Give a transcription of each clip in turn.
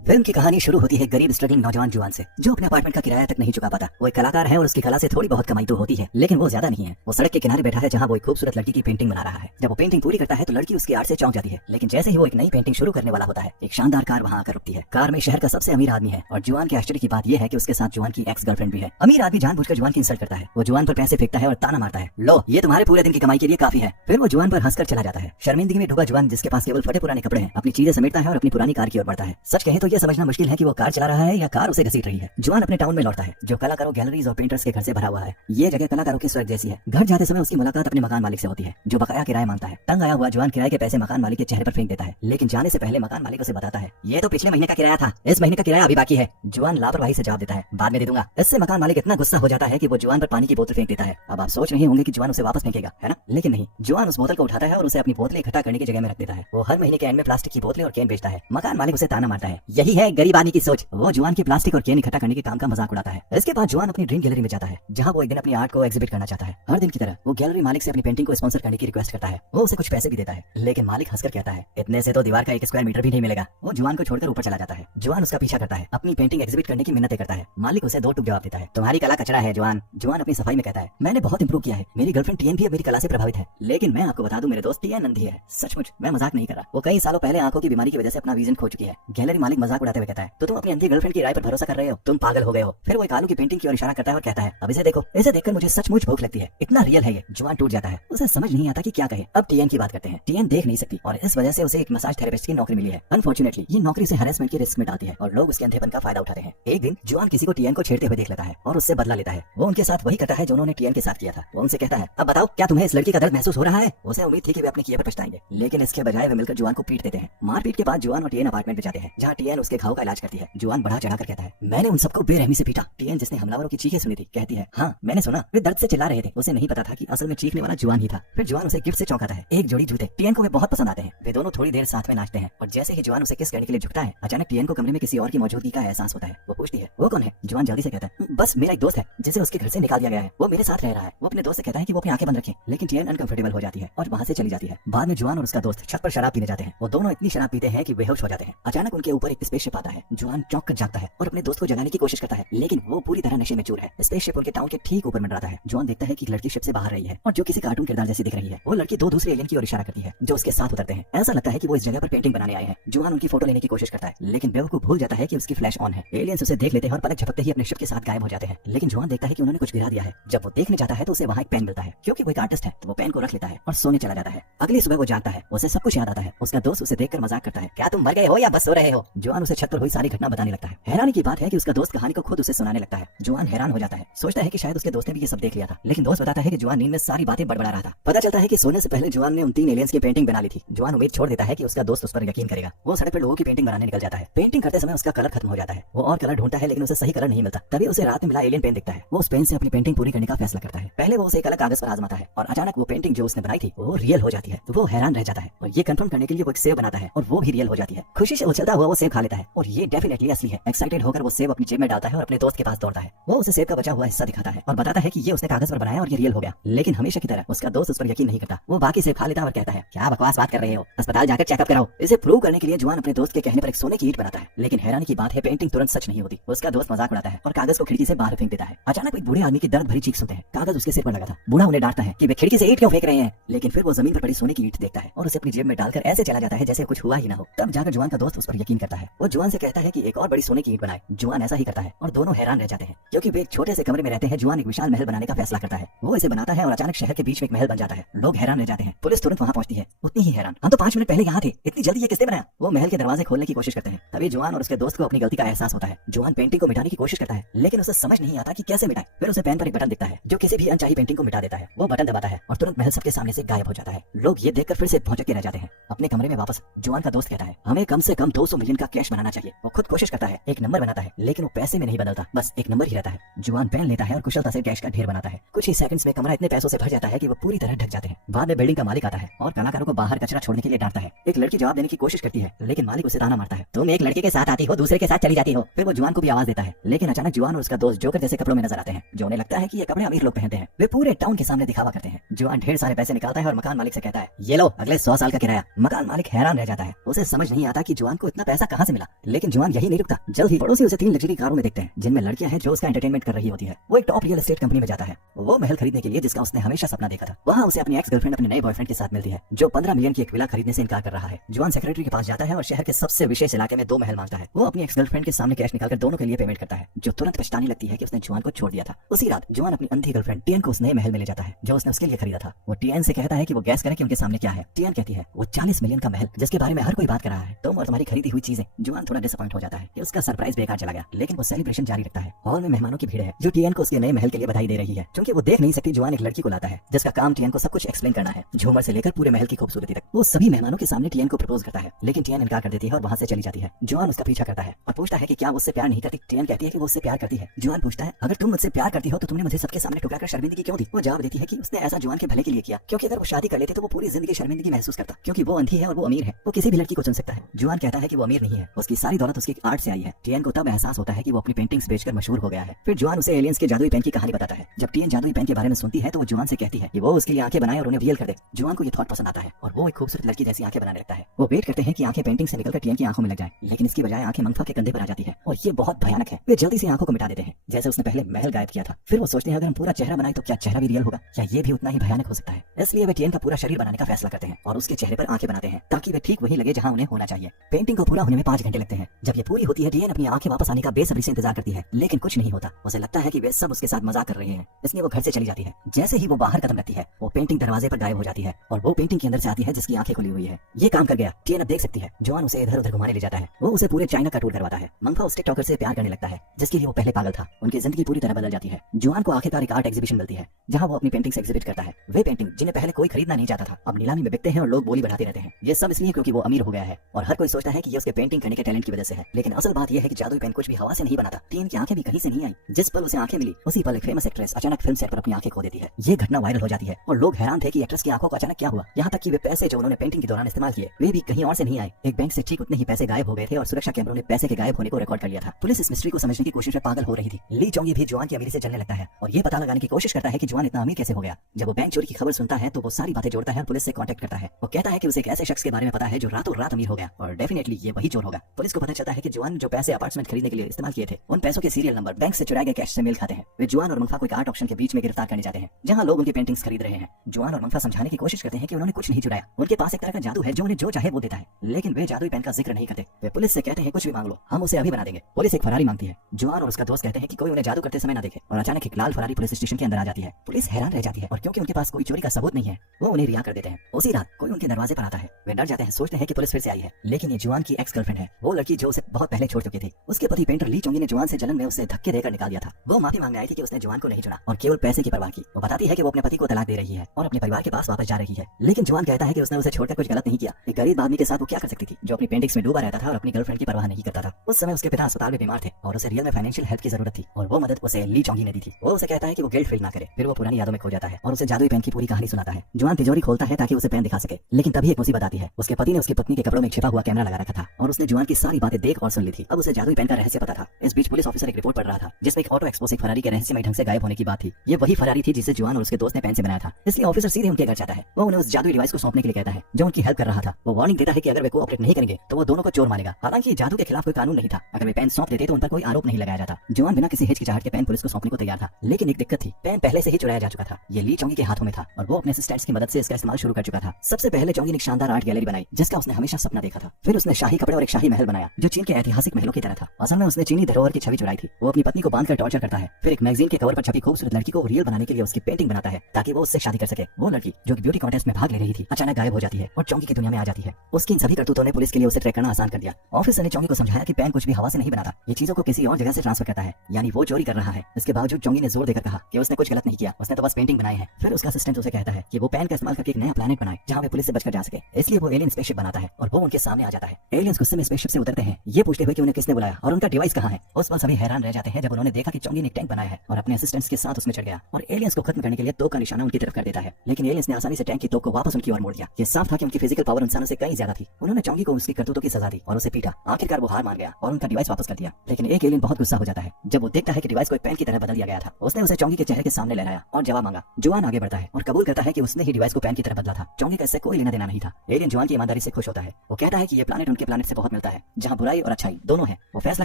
Film की कहानी शुरू होती है गरीब स्ट्रगलिंग नौजवान जुआन से, जो अपने अपार्टमेंट का किराया तक नहीं चुका पाता। वो एक कलाकार है और उसकी कला से थोड़ी बहुत कमाई तो होती है, लेकिन वो ज्यादा नहीं है। वो सड़क के किनारे बैठा है जहाँ वो एक खूबसूरत लड़की की पेंटिंग बना रहा है। जब वो पेंटिंग पूरी करता है तो लड़की उसकी आर्ट से चौंक जाती है, लेकिन जैसे ही वो एक नई पेंटिंग शुरू करने वाला होता है, एक शानदार कार वहाँ आकर रुकती है। कार में शहर का सबसे अमीर आदमी है और जुआन के आश्चर्य की बात यह है कि उसके साथ जुआन की एक्स गर्लफ्रेंड भी है। अमीर आदमी जानबूझकर जुआन की इंसल्ट करता है। वो जुआन पर पैसे फेंकता है और ताना मारता है, लो ये तुम्हारे पूरे दिन की कमाई के लिए काफी है। फिर वो जुआन पर हंसकर चला जाता है। शर्मिंदगी में डूबा जुआन, जिसके पास केवल फटे पुराने कपड़े हैं, अपनी चीजें समेटता है और अपनी पुरानी कार की ओर बढ़ता है। सच कहें तो यह समझना मुश्किल है कि वो कार चला रहा है या कार उसे घसीट रही है। जुआन अपने टाउन में लौटता है, जो कलाकारों, गैलरीज और पेंटर्स के घर से भरा हुआ है। ये जगह कलाकारों के स्वर्ग जैसी है। घर जाते समय उसकी मुलाकात अपने मकान मालिक से होती है, जो बकाया किराया मांगता है। तंग आया हुआ जुआन किराए के पैसे मकान मालिक के चेहरे पर फेंक देता है, लेकिन जाने से पहले मकान मालिक उसे बताता है, ये तो पिछले महीने का किराया था, इस महीने का किराया अभी बाकी है। जुआन लापरवाही से जवाब देता है, बाद में दे दूंगा। इससे मकान मालिक इतना गुस्सा हो जाता है कि वो जुआन पर पानी की बोतल फेंक देता है। अब आप सोच रहे होंगे कि जुआन उसे वापस फेंकेगा, है ना? लेकिन नहीं, जुआन उस बोतल को उठाता है और उसे अपनी बोतलें इकट्ठा करने की जगह में रख देता है। वो हर महीने के एंड में प्लास्टिक की बोतलें और कैन बेचता है। मकान मालिक उसे ताना मारता है, यही है गरीब आदमी की सोच। वो जुआन की प्लास्टिक और कैन इकट्ठा करने के काम का मजाक उड़ाता है। इसके बाद जुआन अपनी ड्रीम गैलरी में जाता है, जहाँ वो एक दिन अपनी आर्ट को एग्जिबिट करना चाहता है। हर दिन की तरह वो गैलरी मालिक से अपनी पेंटिंग को स्पॉन्सर करने की रिक्वेस्ट करता है। वो उसे कुछ पैसे भी देता है, लेकिन मालिक हंसकर कहता है, इतने से तो दीवार का 1 स्क्वायर मीटर भी नहीं मिलेगा। वो जुआन को छोड़कर ऊपर चला जाता है। जुआन उसका पीछा करता है, अपनी पेंटिंग एग्जिबिट करने की मिन्नतें करता है। मालिक उसे 2 टूक जवाब देता है, तुम्हारी कला कचरा है जुआन। जुआन अपनी सफाई में कहता है, मैंने बहुत इंप्रूव किया है, मेरी गर्लफ्रेंड टीएन भी अब मेरी कला से प्रभावित है। लेकिन मैं आपको बता दूं, मेरे दोस्त टीएन अंधी है। सचमुच, मैं मजाक नहीं कर रहा। वो कई सालों पहले आंखों की बीमारी की वजह से अपना विजन खो चुकी है। गैलरी मालिक मजाक उड़ाते हुए कहता है, तो तुम अपनी अंधी गर्लफ्रेंड की राय पर भरोसा कर रहे हो? तुम पागल हो गए हो। फिर वो एक आलू की पेंटिंग की ओर इशारा करता है और कहता है, अब इसे देखो, इसे देखकर मुझे सचमुच भूख लगती है, इतना रियल है ये। जुआन टूट जाता है, उसे समझ नहीं आता कि क्या कहे। अब टीएन की बात करते हैं। टीएन देख नहीं सकती और इस वजह से उसे एक मसाज थेरेपिस्ट की नौकरी मिली है। अनफॉर्चुनेटली ये नौकरी से हैरेसमेंट के रिस्क में डालती है और लोग उसके अंधेपन का फायदा उठाते हैं। एक दिन जुआन किसी को टीएन को छेड़ते हुए देख लेता है और उससे बदला लेता है। वो उनके साथ वही करता है जो उन्होंने टीएन के साथ किया था। वो उनसे कहता है, अब बताओ, क्या तुम्हें इस लड़की का दर्द महसूस हो रहा है? उसे उम्मीद थी कि वे अपने किए पर पछताएंगे, लेकिन इसके बजाय वे मिलकर जुआन को पीट देते हैं। मारपीट के बाद जुआन और टीएन अपार्टमेंट में जाते हैं, जहाँ टीएन उसके घाव का इलाज करती है। जुआन बढ़ा चढ़ाकर कहता है, मैंने उन सबको बेरहमी से पीटा। टीएन, जिसने हमलावरों की चीखें सुनी थी, कहती है, हाँ मैंने सुना, वे दर्द से चिल्ला रहे थे। उसे नहीं पता था कि असल में चीखने वाला जुआन ही था। फिर जुआन उसे गिफ्ट से चौंकाता है, एक जोड़ी जूते। टीएन को वे बहुत पसंद आते हैं। वे दोनों थोड़ी देर साथ में नाचते हैं और जैसे ही जुआन उसे किस करने के लिए झुकता है, अचानक टीएन को कमरे में किसी और की मौजूदगी का एहसास होता है। वो पूछती है, वो कौन है? जुआन जल्दी से कहता है, बस मेरा एक दोस्त है, जिसे उसके घर से निकाल दिया गया है, वो मेरे साथ रह रहा है। वो अपने दोस्त से कहता है कि वो अपनी आंखें बंद रखे, लेकिन टीएन अनकंफर्टेबल हो जाती है और वहाँ से चली जाती है। बाद में जुआन और उसका दोस्त छत पर शराब पीने जाते हैं। वो दोनों इतनी शराब पीते हैं कि बेहोश हो जाते हैं। अचानक उनके ऊपर एक स्पेसशिप आता है। जुआन चौंक कर जागता है और अपने दोस्त को जगाने की कोशिश करता है, लेकिन वो पूरी तरह नशे में चूर है। स्पेसशिप उनके टाउन के ठीक ऊपर मंडराता है। जुआन देखता है कि लड़की शिप से बाहर रही है और जो किसी कार्टून किरदार जैसी दिख रही है। वो लड़की 2 दूसरे एलियन की ओर इशारा करती है, जो उसके साथ उतरते हैं। ऐसा लगता है कि वो इस जगह पर पेंटिंग बनाने आए हैं। जुआन उनकी फोटो लेने की कोशिश करता है, लेकिन बेवकूफ भूल जाता है कि उसकी फ्लैश ऑन है। एलियंस उसे देख लेते हैं और पलक झपकते ही अपने शिप के साथ गायब हो जाते हैं। लेकिन जुआन देखता है कि उन्होंने कुछ गिरा दिया है। जब वो देखने जाता है तो उसे वहाँ एक पेन मिलता है। क्योंकि वो एक आर्टिस्ट है तो वो पेन को रख लेता है और सोने चला जाता है। अगली सुबह वो जागता है, उसे सब कुछ याद आता है। उसका दोस्त उसे देखकर मजाक करता है, क्या तुम मर गए हो या बस सो रहे हो? जुआन उसे छत पर हुई सारी घटना बताने लगता है। हैरानी की बात है कि उसका दोस्त कहानी को खुद उसे सुनाने लगता है। जुआन हैरान हो जाता है, सोचता है कि शायद उसके दोस्त ने भी ये सब देख लिया था, लेकिन दोस्त बताता है कि जुआन नींद में सारी बातें बड़बड़ा रहा था। पता चलता है कि सोने से पहले जुआन ने उन 3 एलियंस की पेंटिंग बना ली थी। जुआन उम्मीद छोड़ देता है कि उसका दोस्त उस पर यकीन करेगा। वो सड़क पर लोगों की पेंटिंग बनाने निकल जाता है। पेंटिंग करते समय उसका कलर खत्म हो जाता है। वो और कलर ढूंढता है, लेकिन उसे सही कलर नहीं मिलता। तभी उसे रात में मिला एलियन पेन दिखता है। वो उस पेन से अपनी पेंटिंग पूरी करने का फैसला करता है। पहले वो उसे एक अलग कागज पर आजमाता है और अचानक वो पेंटिंग जो उसने बनाई थी वो रियल हो जाती है। तो वो हैरान रह जाता है और ये कंफर्म करने के लिए वो एक सेब बनाता है और वो भी रियल हो जाती है। खुशी से उछलता हुआ वो सेब खा लेता है और ये डेफिनेटली असली है। एक्साइटेड होकर वो सेब अपनी जेब में डालता है और अपने दोस्त के पास दौड़ता है। वो उसे सेब का बचा हुआ हिस्सा दिखाता है और बताता है कि ये उसने कागज पर बनाया और ये रियल हो गया। लेकिन हमेशा की तरह उसका दोस्त उस पर यकीन नहीं करता। वो बाकी सेब खा लेता और कहता है, क्या बकवास बात कर रहे हो, अस्पताल जाकर चेकअप कराओ। इसे प्रूव करने के लिए जुआन अपने दोस्त के कहने पर एक सोने की ईंट बनाता है। लेकिन हैरानी की बात है, पेंटिंग तुरंत सच नहीं होती। उसका दोस्त मजाक उड़ाता है और कागज को खिड़की से बाहर फेंक देता है। अचानक एक बूढ़े आदमी की दर्द भरी चीख सुनते हैं। कागज उसके सिर पर लगा था। बूढ़ा उन्हें डांटता है कि वे खिड़की से ईंट क्यों फेंक रहे हैं, लेकिन फिर वो जमीन पर पड़ी सोने की ईंट देखता है और उसे अपनी जेब में डालकर ऐसे चला जाता है जैसे कुछ हुआ ही ना हो। तब जाकर जुआन का दोस्त उस पर यकीन करता है। वो जुआन से कहता है कि एक और बड़ी सोने की ईंट बनाए। जुआन ऐसा ही करता है और दोनों हैरान रह जाते हैं, क्योंकि वे एक छोटे से कमरे में रहते हैं। जुआन एक विशाल महल बनाने का फैसला करता है। वो इसे बनाता है और अचानक शहर के बीच में एक महल बन जाता है। लोग हैरान रह जाते हैं। पुलिस तुरंत वहाँ पहुंचती है। उतनी ही हैरान, हम तो 5 मिनट पहले यहाँ थे, इतनी जल्दी ये किसने बनाया? वो महल के दरवाजे खोलने की कोशिश करते हैं। तभी जुआन और उसके दोस्त को अपनी गलती का एहसास होता है। जुआन पेंटिंग को मिटाने की कोशिश करता है, लेकिन उसे समझ नहीं आता कि कैसे मिटाए। फिर उसे पेन पर एक बटन दिखता है जो किसी भी अनचाही पेंटिंग को मिटा देता है। वो बटन दबाता है और तुरंत महल सबके सामने से गायब हो जाता है। लोग ये देखकर फिर से भौचक के रह जाते हैं। अपने कमरे में वापस जुआन का दोस्त कहता है, हमें कम से कम 200 मिलियन का कैश बनाना चाहिए। वो खुद कोशिश करता है, एक नंबर बनाता है, लेकिन वो पैसे में नहीं बदलता, बस एक नंबर ही रहता है। जुआन पेन लेता है और कुशलता से कैश का ढेर बनाता है। कुछ ही सेकंड्स में कमरा इतने पैसों से भर जाता है कि वो पूरी तरह ढक जाते हैं। बाद में बिल्डिंग का मालिक आता है और कलाकारों को बाहर कचरा छोड़ने के लिए डांटता है। एक लड़की जवाब देने की कोशिश करती है, लेकिन मालिक उसे ताना मारता है, तुम एक लड़के के साथ आती हो, दूसरे के साथ चली जाती हो। फिर वो जुआन को भी आवाज देता है, लेकिन अचानक जुआन और उसका दोस्त जोकर जैसे कपड़ों में नजर आते हैं, जो उन्हें लगता है कि ये कपड़े अमीर लोग पहनते हैं। वे पूरे टाउन के सामने दिखावा करते हैं। जुआन ढेर सारे पैसे निकालता है और मकान मालिक से कहता है, ये लो अगले 100 साल का किराया। मकान मालिक हैरान रह जाता है। उसे समझ नहीं आता कि जुआन को इतना पैसा कहाँ से से मिला। लेकिन जुआन यही नहीं रुकता, जल्द ही पड़ोसी उसे 3 लग्जरी कारों में देखते हैं जिनमें लड़कियां हैं जो उसका एंटरटेनमेंट कर रही होती है। वो एक टॉप रियल एस्टेट कंपनी में जाता है, वो महल खरीदने के लिए जिसका उसने हमेशा सपना देखा था। वहाँ उसे अपनी एक्स गर्लफ्रेंड अपने नए बॉयफ्रेंड के साथ मिलती है जो 15 मिलियन की एक विला खरीदने से इनकार कर रहा है। जुआन सेक्रेटरी के पास जाता है और शहर के सबसे विशेष इलाके में 2 महल मांगता है। वो अपनी एक्स गर्लफ्रेंड के सामने कैश निकालकर दोनों के लिए पेमेंट करता है, जो तुरंत पछताने लगती है कि उसने जुआन को छोड़ दिया था। उसी रात जुआन अपनी अंधी गर्लफ्रेंड टियन को उस नए महल में ले जाता है जो उसने उसके लिए खरीदा था। वो टियन से कहता है कि वो गैस करे कि उनके सामने क्या है। टियन कहती है वो 40 मिलियन का महल जिसके बारे में हर कोई बात कर रहा है, तुम और तुम्हारी खरीदी हुई चीजें। जुआन थोड़ा डिसअपॉइंट हो जाता है कि उसका सरप्राइज बेकार चला गया, लेकिन वो सेलिब्रेशन जारी रखता है। हॉल में मेहमानों की भीड़ है जो टियन को उसके नए महल के लिए बधाई दे रही है। क्योंकि वो देख नहीं सकती जुआन एक लड़की को लाता है जिसका काम टियन को सब कुछ एक्सप्लेन करना है, झूमर से लेकर पूरे महल की खूबसूरती तक। वो सभी मेहमानों के सामने टियन को प्रपोज करता है, लेकिन टियन इनकार कर देती है और वहां से चली जाती है। जुआन उसका पीछा करता है और पूछता है कि क्या वो उससे प्यार नहीं करती। टियन कहती है कि वो उससे प्यार करती है। जुआन पूछता है अगर तुम मुझसे प्यार करती हो तो तुमने मुझे सबके सामने ठुकराकर शर्मिंदगी क्यों दी। वो जवाब देती है कि उसने ऐसा जुआन के भले के लिए किया, क्योंकि अगर वो शादी कर लेती तो वो पूरी जिंदगी शर्मिंदगी महसूस करता, क्योंकि वो अंधी है और वो अमीर है, वो किसी भी लड़की को चुन सकता है। जुआन कहता है कि वो अमीर नहीं है, उसकी सारी दौलत उसकी आर्ट से आई है। टियन को तब एहसास होता है कि वो अपनी पेंटिंग्स बेचकर मशहूर हो गया है। फिर जुआन उसे एलियंस के जादुई पेन की कहानी बताता है। जब टियन जादुई पेन के बारे में सुनती है तो वो जुआन से कहती है कि वो उसके लिए आंखें बनाए और उन्हें रियल कर दे। जुआन को ये थॉट पसंद आता है और वो एक खूबसूरत लड़की जैसी आंखें बनाने लगता है। वो वेट करते हैं कि आंखें पेंटिंग से निकलकर टियन की आंखों में लग जाए, लेकिन इसकी बजाय आंखें मंगफा के कंधे पर आ जाती है और ये बहुत भयानक है। वे जल्दी से आंखों को मिटा देते हैं जैसे उसने पहले महल गायब किया था। फिर वो सोचते हैं अगर हम पूरा चेहरा बनाए तो क्या चेहरा भी रियल होगा या ये भी उतना ही भयानक हो सकता है। इसलिए वे टियन का पूरा शरीर बनाने का फैसला करते हैं और उसके चेहरे पर आंखें बनाते हैं ताकि वे ठीक वही लगे जहां उन्हें होना चाहिए। पेंटिंग को पूरा होने में 5 घंटे लगते हैं। जब ये पूरी होती है टियन अपनी आंखें वापस आने का बेसब्री से इंतजार करती है, लेकिन कुछ नहीं होता। उसे लगता है कि वे सब उसके साथ मजाक कर रहे हैं, इसलिए वो घर से चली जाती है। जैसे ही वो बाहर कदम रखती है वो पेंटिंग दरवाजे पर गायब हो जाती है और वो पेंटिंग के अंदर से आती है जिसकी आंखें खुली हुई है। ये काम कर गया, टियन अब देख सकती है। जुआन उसे इधर उधर घुमाने ले जाता है। वो उसे पूरे चाइना का टूर करवाता है। मंगफा उस टिकटॉकर से प्यार करने लगता है जिसके लिए वो पहले पागल था। उनकी जिंदगी पूरी तरह बदल जाती है। जुआन को आखिरकार एक आर्ट एग्जीबिशन मिलती है जहां वो अपनी पेंटिंग्स एग्जिबिट करता है। वे पेंटिंग जिन्हें पहले कोई खरीदना नहीं चाहता था अब नीलामी में बिकते हैं और लोग बोली बढ़ाते रहते हैं। ये सब इसलिए क्योंकि वो अमीर हो गया है और हर कोई सोचता है कि ये उसके पेंटिंग करने के टैलेंट की वजह से है। लेकिन असल बात यह है कि जादुई पेन कुछ भी हवा से नहीं बनाता। टियन की आंखें भी कहीं से नहीं आई। जिस पल उसे आंखें मिली उसी पल एक फेमस एक्ट्रेस अचानक फिल्म सेट पर अपनी आंखें खो देती है। ये घटना वायरल हो जाती है और लोग हैरान थे कि एक्ट्रेस की आंखों को अचानक क्या हुआ। यहाँ तक कि वे पैसे जो उन्होंने पेंटिंग के दौरान इस्तेमाल किए वे भी कहीं और से नहीं आए। एक बैंक से ठीक उतने ही पैसे गायब हो गए थे और सुरक्षा कैमरों ने पैसे के गायब होने को रिकॉर्ड कर लिया था। पुलिस इस मिस्ट्री को समझने की कोशिश में पागल हो रही थी। ली चोंगी भी जुआन की अमीरी से जलने लगता है और ये पता लगाने की कोशिश करता है कि जुआन इतना अमीर कैसे हो गया। जब वो बैंक चोरी की खबर सुनता है तो वो सारी बातें जोड़ता है और पुलिस से कांटेक्ट करता है। वो कहता है कि उसे एक ऐसे शख्स के बारे में पता है जो रातों रात अमीर हो गया और डेफिनेटली ये वही चोर होगा। पुलिस को पता चलता है कि जुआन जो पैसे अपार्टमेंट खरीदने के लिए इस्तेमाल किए थे उन पैसों के सीरियल नंबर बैंक से चुराए गए कैश से मेल खाते हैं। वे जुआन और मंगफा को एक आर्ट ऑक्शन के बीच में गिरफ्तार करने जाते हैं जहां लोग उनकी पेंटिंग्स खरीद रहे हैं। जुआन और मंगफा समझाने की कोशिश करते हैं कि उन्होंने कुछ नहीं चुराया, उनके पास एक तरह का जादू है जो उन्हें जो चाहे वो देता है, लेकिन वे जादुई पेन का जिक्र नहीं करते। वे पुलिस से कहते हैं कुछ भी मांग लो, हम उसे अभी बना देंगे। पुलिस एक फरारी मांगती है। जुआन और उसका दोस्त कहते हैं कि कोई उन्हें जादू करते समय ना देखे और अचानक एक लाल फरारी पुलिस स्टेशन के अंदर आ जाती है। पुलिस हैरान रह जाती है और क्योंकि उनके पास कोई चोरी का सबूत नहीं है वो उन्हें रिहा कर देते हैं। उसी रात कोई उनके दरवाजे पर आता है। वे डर जाते हैं, सोचते हैं कि पुलिस फिर से आई है, लेकिन ये जुआन की एक्स गर्लफ्रेंड है, वो लड़की जो उसे बहुत पहले छोड़ चुकी थी। उसके पति पेंटर ली चोंगी ने जुआन से जलन में उसे धक्के देकर निकाल दिया था। वो माफी मांगने आई थी कि उसने जुआन को नहीं चुना और केवल पैसे की परवाह की। वो बताती है कि वो अपने पति को तलाक दे रही है और अपने परिवार के पास वापस जा रही है, लेकिन जुआन कहता है कि उसने उसे छोड़कर कुछ गलत नहीं किया। एक गरीब आदमी के साथ वो क्या कर सकती थी जो अपनी पेंटिंग्स में डूबा रहता था और अपनी गर्लफ्रेंड की परवाह नहीं करता था। उस समय उसके पिता अस्पताल में बीमार थे और उसे रियल में फाइनेंशियल हेल्प की जरूरत थी और वो मदद उसे ली चोंगी ने दी थी। वो उसे कहता है कि वो गिल्ट फील ना करे। फिर वो पुरानी यादों में खो जाता है और उसे जादुई पेन की पूरी कहानी सुनाता है। जुआन तिजोरी खोलता है ताकि उसे पेन दिखा सके, लेकिन तभी एक मुसीबत आती है। उसके पति ने उसकी पत्नी के कपड़ों में छिपा हुआ कैमरा लगा रखा था और उसने जुआन की सारी बातें देख और सुन ली थी। अब उसे जादुई पेन का रहस्य पता था। इस बीच पुलिस ऑफिसर एक रिपोर्ट पढ़ रहा था जिसमें एक ऑटो एक्सपो से फरारी के रहस्यमय ढंग से गायब होने की बात थी। ये वही फरारी थी जिसे जुआन और उसके दोस्त ने पेन से बनाया था। इसलिए ऑफिसर सीधे उनके घर जाता है। वो उन्हें उस जादुई डिवाइस को सौंपने के लिए कहता है जो उनकी हेल्प कर रहा था। वो वार्निंग देता है कि अगर वे कोऑपरेट नहीं करेंगे तो वो दोनों को चोर मानेगा। हालांकि जादू के खिलाफ कोई कानून नहीं था। अगर वे पेन सौंप देते तो उन पर कोई आरोप नहीं लगाया जाता। जुआन बिना किसी हिचकिचाहट के पेन पुलिस को सौंपने को तैयार था, लेकिन एक दिक्कत थी, पेन पहले से ही चुराया जा चुका था। ये ली चोंगी के हाथों में था और वो अपने असिस्टेंट्स की मदद से इसका इस्तेमाल शुरू कर चुका था। सबसे पहले चोंगी ने एक शानदार आर्ट गैलरी बनाई जिसका उसने हमेशा सपना देखा था। फिर उसने शाही कपड़े और एक शाही महल बनाया जो चीन के ऐतिहासिक महलों की तरह था। असल में उसने चीनी धरोहर की छवि चुराई थी। वो अपनी पत्नी को बांधकर टॉर्चर करता है। फिर एक मैगजीन के कवर पर छपी खूबसूरत लड़की को रियल बनाने के लिए उसकी पेंटिंग बनाता है ताकि वो उससे शादी कर सके। वो लड़की जो कि ब्यूटी कॉन्टेस्ट में भाग ले रही थी अचानक गायब हो जाती है और चोंगी की दुनिया में आ जाती है। उसकी इन सभी करतूतों ने पुलिस के लिए उसे ट्रैक करना आसान कर दिया। ऑफिसर ने चोंगी को समझाया कि पेन कुछ भी हवा से नहीं बनाता, ये चीजों को किसी और जगह से ट्रांसफर करता है, यानी वो चोरी कर रहा है। इसके बावजूद चोंगी ने जोर देकर कहा कि उसने कुछ गलत नहीं किया, उसने तो बस पेंटिंग बनाई है। फिर उसका असिस्टेंट उसे कहता है कि वो पेन का इस्तेमाल करके एक नया प्लैनेट बनाए जहां वे पुलिस से बचकर जा सके। इसलिए वो एलियन स्पेसशिप बनाता है और वो उनके सामने आ जाता है। एलियंस गुस्से में स्पेसशिप से उतरते हैं, ये पूछते हुए कि उन्हें किसने बुलाया और उनका डिवाइस कहां है। उस पल सभी हैरान रह जाते हैं जब उन्होंने देखा कि चोंगी ने एक टैंक बनाया है और अपने असिस्टेंट्स के साथ उसमें चढ़ गया और एलियंस को खत्म करने के लिए तोप का निशाना उनकी तरफ कर देता है। लेकिन एलियंस ने आसानी से टैंक की तोप को वापस उनकी ओर मोड़ दिया। ये साफ था कि उनकी फिजिकल पावर इंसानों से कहीं ज्यादा थी। उन्होंने चोंगी को उसकी करतूतों की सजा दी और उसे पीटा। आखिरकार वो हार मान गया और उनका डिवाइस वापस कर दिया। लेकिन एक एलियन बहुत गुस्सा हो जाता है जब वो देखता है कि डिवाइस को एक पेन की तरह बदल दिया गया था। उसने उसे चोंगी के चेहरे के सामने लहराया और जवाब मांगा। जुआन आगे बढ़ता है और कबूल करता है कि उसने ही डिवाइस को पेन की तरह बदला था। चोंगी का इससे कोई लेना देना नहीं था। एलियन जुआन की ईमानदारी से खुश होता है। वो कहता है कि ये प्लैनेट उनके प्लैनेट से बहुत मिलता है जहाँ बुराई और अच्छाई दोनों है। वो फैसला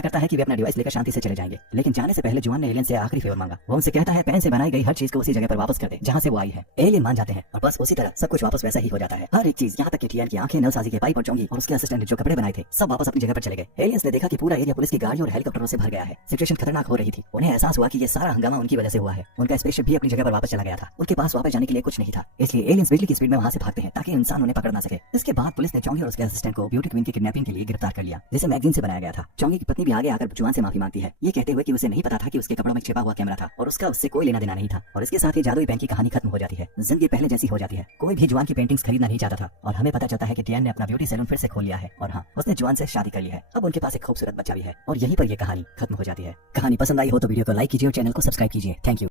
करता है कि वे अपना डिवाइस लेकर शांति से चले जाएंगे, लेकिन जाने से पहले जुआन ने एलियन से आखिरी फेवर मांगा। वो उनसे कहता है पेन से बनाई गई हर चीज को उसी जगह पर वापस कर दे जहाँ से वो आई है। एलियन मान जाते हैं और बस उसी तरह सब कुछ वापस वैसा ही हो जाता है। हर एक चीज, यहाँ तक कि टियान की आंखें, नलसाजी के पाइप और चोंगी और उसके असिस्टेंट जो कपड़े बनाए थे, सब वापस अपनी जगह पर चले गए। एलियंस ने देखा कि पूरा एरिया पुलिस की गाड़ियों और हेलीकॉप्टरों से भर गया है। सिचुएशन खतरनाक हो रही थी। उन्हें एहसास हुआ कि ये सारा हंगामा उनकी वजह से हुआ है। उनका स्पेसशिप भी अपनी जगह पर वापस चला गया था। उनके पास वापस जाने के लिए कुछ नहीं था, इसलिए एलियंस बिजली की स्पीड में वहां से भागते हैं ताकि इंसान उन्हें पकड़ ना सके। इसके बाद पुलिस ने चोंगी और उसके असिस्टेंट को ब्यूटी क्वीन की किडनैपिंग के लिए गिरफ्तार कर लिया, जिसे मैगजीन से बनाया गया था। चोंगी की पत्नी भी आगे आकर जुआन से माफी मांगती है, ये कहते हुए कि उसे नहीं पता था कि उसके कपड़ों में छिपा हुआ कैमरा था और उसका उससे कोई लेना देना नहीं था। और इसके साथ ही जादुई बैंक की कहानी खत्म हो जाती है। जिंदगी पहले जैसी हो जाती है। कोई भी जुआन की पेंटिंग्स खरीदना नहीं चाहता था और हमें पता चलता है कि टियान ने अपना ब्यूटी सैलून फिर से खोल लिया है और हाँ, उसने जुआन से शादी कर ली है। अब उनके पास एक खूबसूरत बच्चा भी है और यहीं पर यह कहानी खत्म हो जाती है। कहानी पसंद आई हो तो वीडियो को लाइक कीजिए और चैनल को सब्सक्राइब कीजिए। Thank you.